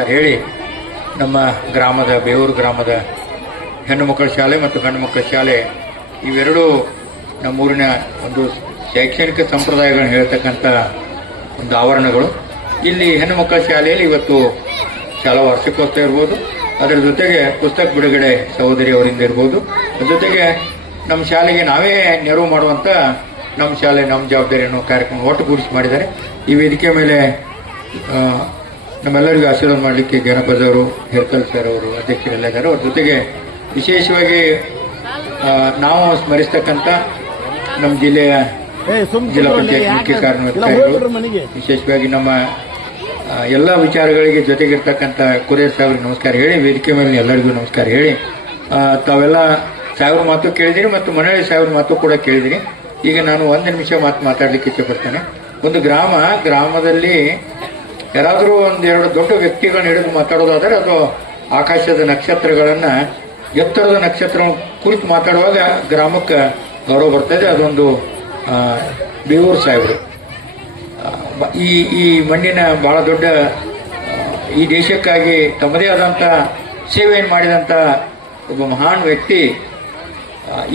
ಹೇಳಿ. ನಮ್ಮ ಗ್ರಾಮದ, ಬೇವೂರು ಗ್ರಾಮದ ಹೆಣ್ಣು ಮಕ್ಕಳ ಶಾಲೆ ಮತ್ತು ಗಂಡು ಮಕ್ಕಳ ಶಾಲೆ, ಇವೆರಡೂ ನಮ್ಮೂರಿನ ಒಂದು ಶೈಕ್ಷಣಿಕ ಸಂಪ್ರದಾಯಗಳನ್ನು ಹೇಳ್ತಕ್ಕಂಥ ಒಂದು ಆವರಣಗಳು. ಇಲ್ಲಿ ಹೆಣ್ಣು ಮಕ್ಕಳ ಶಾಲೆಯಲ್ಲಿ ಇವತ್ತು ಶಾಲಾ ವಾರ್ಷಿಕೋತ್ಸವ ಇರ್ಬೋದು. ಅದರ ಜೊತೆಗೆ ಪುಸ್ತಕ ಬಿಡುಗಡೆ ಸಹೋದರಿ ಅವರಿಂದ ಇರ್ಬೋದು. ಅದ್ರ ಜೊತೆಗೆ ನಮ್ಮ ಶಾಲೆಗೆ ನಾವೇ ನೆರವು ಮಾಡುವಂಥ ನಮ್ಮ ಶಾಲೆ, ನಮ್ಮ ಜವಾಬ್ದಾರಿ ಅನ್ನೋ ಕಾರ್ಯಕ್ರಮ ಒಟ್ಟುಗೂಡಿಸಿ ಮಾಡಿದ್ದಾರೆ. ಈ ವೇದಿಕೆ ಮೇಲೆ ನಮ್ಮೆಲ್ಲರಿಗೂ ಆಶೀರ್ವಾದ ಮಾಡಲಿಕ್ಕೆ ಗಣಪತಿ ಅವರು ಹೆರ್ಕಲ್ ಸರ್ ಅವರು ಅಧ್ಯಕ್ಷರೆಲ್ಲ ಇದ್ದಾರೆ ಅವ್ರ ಜೊತೆಗೆ ವಿಶೇಷವಾಗಿ ನಾವು ಸ್ಮರಿಸ್ತಕ್ಕಂಥ ನಮ್ಮ ಜಿಲ್ಲೆಯ ಜಿಲ್ಲಾ ಪಂಚಾಯತ್ ಮುಖ್ಯ ಕಾರ್ಯನಿರ್ವಾಹಕರು ವಿಶೇಷವಾಗಿ ನಮ್ಮ ಎಲ್ಲ ವಿಚಾರಗಳಿಗೆ ಜೊತೆಗಿರ್ತಕ್ಕಂಥ ಕುರಿಯರ್ ಸಾಹೇಬ್ರಿಗೆ ನಮಸ್ಕಾರ ಹೇಳಿ ವೇದಿಕೆ ಮೇಲೆ ಎಲ್ಲರಿಗೂ ನಮಸ್ಕಾರ ಹೇಳಿ ತಾವೆಲ್ಲ ಸಾವಿರ ಮಾತು ಕೇಳಿದಿರಿ ಮತ್ತು ಮನೆಯಲ್ಲಿ ಸಾವಿರ ಮಾತು ಕೂಡ ಕೇಳಿದಿರಿ. ಈಗ ನಾನು ಒಂದು ನಿಮಿಷ ಮಾತು ಮಾತಾಡ್ಲಿಕ್ಕೆ ಇಷ್ಟಪಡ್ತೇನೆ ಒಂದು ಗ್ರಾಮ ಗ್ರಾಮದಲ್ಲಿ ಯಾರಾದರೂ ಒಂದೆರಡು ದೊಡ್ಡ ವ್ಯಕ್ತಿಗಳನ್ನ ಹಿಡಿದು ಮಾತಾಡೋದಾದರೆ ಅದು ಆಕಾಶದ ನಕ್ಷತ್ರಗಳನ್ನು, ಎತ್ತರದ ನಕ್ಷತ್ರ ಕುರಿತು ಮಾತಾಡುವಾಗ ಗ್ರಾಮಕ್ಕೆ ಗೌರವ ಬರ್ತದೆ ಅದೊಂದು ಬೇವೂರು ಸಾಹೇಬರು. ಈ ಈ ಮಣ್ಣಿನ ಬಹಳ ದೊಡ್ಡ ಈ ದೇಶಕ್ಕಾಗಿ ತಮ್ಮದೇ ಆದಂಥ ಸೇವೆಯನ್ನು ಮಾಡಿದಂಥ ಒಬ್ಬ ಮಹಾನ್ ವ್ಯಕ್ತಿ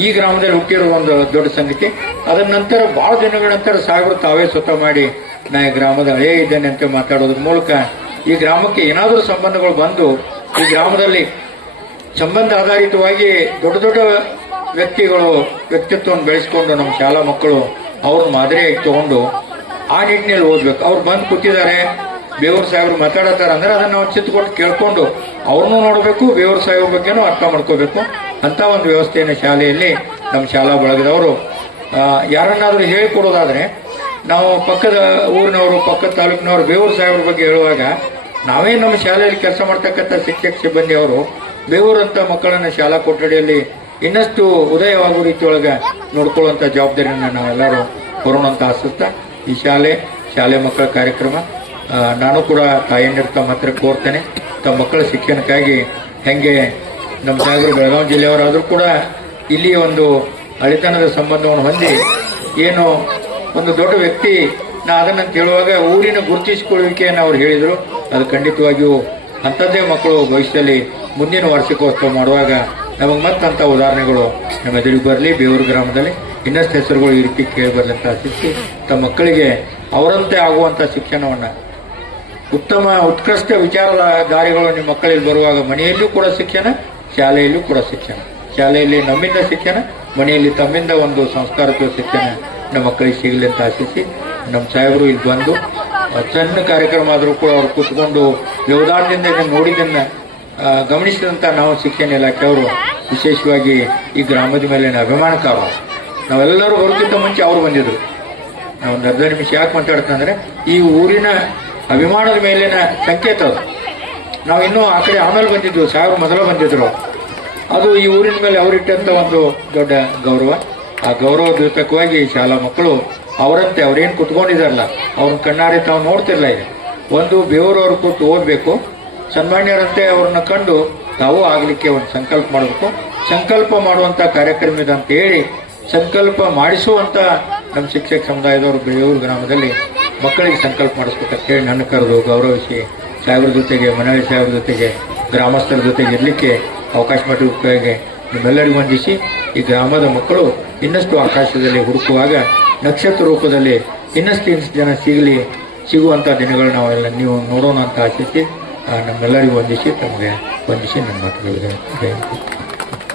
ಈ ಗ್ರಾಮದಲ್ಲಿ ಹುಟ್ಟಿರೋ ಒಂದು ದೊಡ್ಡ ಸಂಗತಿ. ಅದರ ನಂತರ ಬಹಳ ದಿನಗಳ ನಂತರ ಸಾಹೇಬರು ತಾವೇ ಸ್ವತಃ ಮಾಡಿ ನಾ ಈ ಗ್ರಾಮದ ಹಳೆಯ ಇದ್ದೇನೆ ಅಂತ ಮಾತಾಡೋದ್ರ ಮೂಲಕ ಈ ಗ್ರಾಮಕ್ಕೆ ಏನಾದರೂ ಸಂಬಂಧಗಳು ಬಂದು ಈ ಗ್ರಾಮದಲ್ಲಿ ಸಂಬಂಧ ಆಧಾರಿತವಾಗಿ ದೊಡ್ಡ ದೊಡ್ಡ ವ್ಯಕ್ತಿಗಳು ವ್ಯಕ್ತಿತ್ವವನ್ನು ಬೆಳೆಸ್ಕೊಂಡು ನಮ್ಮ ಶಾಲಾ ಮಕ್ಕಳು ಅವ್ರನ್ನ ಮಾದರಿಯಾಗಿ ತಗೊಂಡು ಆ ನಿಟ್ಟಿನಲ್ಲಿ ಓದ್ಬೇಕು. ಅವ್ರು ಬಂದು ಕೂತಿದ್ದಾರೆ. ಬೇವೂರು ಸಾಹೇಬ್ರು ಮಾತಾಡತ್ತಾರ ಅಂದ್ರೆ ಅದನ್ನ ನಾವು ಚಿತ್ತುಕೊಟ್ಟು ಕೇಳ್ಕೊಂಡು ಅವ್ರನ್ನೂ ನೋಡಬೇಕು, ಬೇವೂರು ಸಾಹೇಬ್ರ ಬಗ್ಗೆನೂ ಅರ್ಥ ಮಾಡ್ಕೋಬೇಕು. ಅಂತ ಒಂದು ವ್ಯವಸ್ಥೆಯನ್ನು ಶಾಲೆಯಲ್ಲಿ ನಮ್ಮ ಶಾಲಾ ಬಳಗದವರು ಯಾರನ್ನಾದ್ರೂ ಹೇಳಿಕೊಡೋದಾದ್ರೆ ನಾವು ಪಕ್ಕದ ಊರಿನವರು, ಪಕ್ಕದ ತಾಲೂಕಿನವರು, ಬೇವೂರು ಸಾಹೇಬ್ರ ಬಗ್ಗೆ ಹೇಳುವಾಗ ನಾವೇ ನಮ್ಮ ಶಾಲೆಯಲ್ಲಿ ಕೆಲಸ ಮಾಡ್ತಕ್ಕಂಥ ಶಿಕ್ಷಕ ಸಿಬ್ಬಂದಿ ಅವರು ಅಂತ ಮಕ್ಕಳನ್ನ ಶಾಲಾ ಕೊಠಡಿಯಲ್ಲಿ ಇನ್ನಷ್ಟು ಉದಯವಾಗುವ ರೀತಿಯೊಳಗೆ ನೋಡ್ಕೊಳ್ಳುವಂಥ ಜವಾಬ್ದಾರಿಯನ್ನು ನಾವೆಲ್ಲರೂ ಕೊರೋಣ ಅಂತ ಈ ಶಾಲೆ ಶಾಲೆ ಮಕ್ಕಳ ಕಾರ್ಯಕ್ರಮ ನಾನು ಕೂಡ ತಾಯಂದಿರು ತಮ್ಮ ಹತ್ರ ಕೋರ್ತೇನೆ. ತಮ್ಮ ಮಕ್ಕಳ ಶಿಕ್ಷಣಕ್ಕಾಗಿ ಹೆಂಗೆ ನಮ್ಮ ಸಾಗರ ಬೆಳಗಾವಿ ಜಿಲ್ಲೆಯವರಾದರೂ ಕೂಡ ಇಲ್ಲಿ ಒಂದು ಅಳಿತನದ ಸಂಬಂಧವನ್ನು ಹೊಂದಿ, ಏನು ಒಂದು ದೊಡ್ಡ ವ್ಯಕ್ತಿ ನಾ ಅದನ್ನ ಕೇಳುವಾಗ ಊರಿನ ಗುರುತಿಸಿಕೊಳ್ಳುವಿಕೆಯನ್ನು ಅವ್ರು ಹೇಳಿದರು. ಅದು ಖಂಡಿತವಾಗಿಯೂ ಅಂಥದ್ದೇ ಮಕ್ಕಳು ಭವಿಷ್ಯದಲ್ಲಿ ಮುಂದಿನ ವಾರ್ಷಿಕೋತ್ಸವ ಮಾಡುವಾಗ ನಮಗೆ ಮತ್ತಂತ ಉದಾಹರಣೆಗಳು ನಮ್ಮ ಎದುರಿಗೆ ಬರಲಿ. ಬೇವೂರು ಗ್ರಾಮದಲ್ಲಿ ಇನ್ನಷ್ಟು ಹೆಸರುಗಳು ಈ ರೀತಿ ಕೇಳಿ ತಮ್ಮ ಮಕ್ಕಳಿಗೆ ಅವರಂತೆ ಆಗುವಂತ ಶಿಕ್ಷಣವನ್ನು. ಉತ್ತಮ ಉತ್ಕೃಷ್ಟ ವಿಚಾರದ ದಾರಿಗಳು ನಿಮ್ಮ ಮಕ್ಕಳಿಗೆ ಬರುವಾಗ ಮನೆಯಲ್ಲೂ ಕೂಡ ಶಿಕ್ಷಣ, ಶಾಲೆಯಲ್ಲೂ ಕೂಡ ಶಿಕ್ಷಣ. ಶಾಲೆಯಲ್ಲಿ ನಮ್ಮಿಂದ ಶಿಕ್ಷಣ, ಮನೆಯಲ್ಲಿ ತಮ್ಮಿಂದ ಒಂದು ಸಂಸ್ಕಾರತ್ವ ಶಿಕ್ಷಣ. ನಮ್ಮ ಮಕ್ಕಳಿಗೆ ಸಿಗಲಿ ಅಂತ ಆಶಿಸಿ, ನಮ್ಮ ಸಾಹೇಬರು ಇಲ್ಲಿ ಬಂದು ಸಣ್ಣ ಕಾರ್ಯಕ್ರಮ ಆದರೂ ಕೂಡ ಅವರು ಕೂತ್ಕೊಂಡು ವ್ಯವಧಾನದಿಂದ ಇದನ್ನು ಗಮನಿಸಿದಂಥ ನಾವು ಶಿಕ್ಷಣ ಇಲಾಖೆಯವರು ವಿಶೇಷವಾಗಿ ಈ ಗ್ರಾಮದ ಮೇಲಿನ ಅಭಿಮಾನಕಾರ ನಾವೆಲ್ಲರೂ ಬರೋಕ್ಕಿಂತ ಮುಂಚೆ ಅವರು ಬಂದಿದ್ರು. ನಾವು ಒಂದು ಅರ್ಧ ನಿಮಿಷ ಯಾಕೆ ಮಾತಾಡ್ತಾ ಅಂದ್ರೆ, ಈ ಊರಿನ ಅಭಿಮಾನದ ಮೇಲಿನ ಸಂಕೇತ ಅದು. ನಾವು ಇನ್ನೂ ಆ ಕಡೆ ಆಮೇಲೆ ಬಂದಿದ್ವು ಸಾವಿರ ಮೊದಲು ಬಂದಿದ್ರು. ಅದು ಈ ಊರಿನ ಮೇಲೆ ಅವರಿಟ್ಟಂಥ ಒಂದು ದೊಡ್ಡ ಗೌರವ. ಆ ಗೌರವ ದ್ಯೋತಕವಾಗಿ ಶಾಲಾ ಮಕ್ಕಳು, ಅವರಂತೆ ಅವ್ರೇನು ಕುತ್ಕೊಂಡಿದಾರಲ್ಲ, ಅವ್ರನ್ನ ಕಣ್ಣಾರೆ ತಾವು ನೋಡ್ತಿರಲ್ಲ ಈಗ. ಒಂದು ಬೇವರವ್ರು ಕೂತು ಓದಬೇಕು, ಸನ್ಮಾನ್ಯರಂತೆ ಅವ್ರನ್ನ ಕಂಡು ತಾವು ಆಗಲಿಕ್ಕೆ ಒಂದು ಸಂಕಲ್ಪ ಮಾಡಬೇಕು. ಸಂಕಲ್ಪ ಮಾಡುವಂತ ಕಾರ್ಯಕ್ರಮ ಇದೆ ಅಂತ ಹೇಳಿ, ಸಂಕಲ್ಪ ಮಾಡಿಸುವಂತ ನಮ್ಮ ಶಿಕ್ಷಕ ಸಮುದಾಯದವರು ಬೇವೂರು ಗ್ರಾಮದಲ್ಲಿ ಮಕ್ಕಳಿಗೆ ಸಂಕಲ್ಪ ಮಾಡಿಸ್ಬೇಕಂತ ಹೇಳಿ ನನ್ನ ಕರೆದು ಗೌರವಿಸಿ ಸಾಹೇಬ್ರ ಜೊತೆಗೆ, ಮನವಿ ಸಾಹೇಬ್ರ ಜೊತೆಗೆ, ಗ್ರಾಮಸ್ಥರ ಜೊತೆಗೆ ಇರಲಿಕ್ಕೆ ಅವಕಾಶ ಮಾಡಿದ್ದಕ್ಕಾಗಿ ನಿಮ್ಮೆಲ್ಲರಿಗೂ ವಂದಿಸಿ ಈ ಗ್ರಾಮದ ಮಕ್ಕಳು ಇನ್ನಷ್ಟು ಆಕಾಶದಲ್ಲಿ ಹುಡುಕುವಾಗ ನಕ್ಷತ್ರ ರೂಪದಲ್ಲಿ ಇನ್ನಷ್ಟು ಇನ್ನಷ್ಟು ಜನ ಸಿಗಲಿ ಸಿಗುವಂಥ ದಿನಗಳು ನಾವೆಲ್ಲ ನೀವು ನೋಡೋಣ ಅಂತ ಆಶಿಸಿ ನಮ್ಮೆಲ್ಲರಿಗೂ ವಂದಿಸಿ, ತಮಗೆ ವಂದಿಸಿ ನನ್ನ ಮಾತುಗಳಿಗೆ.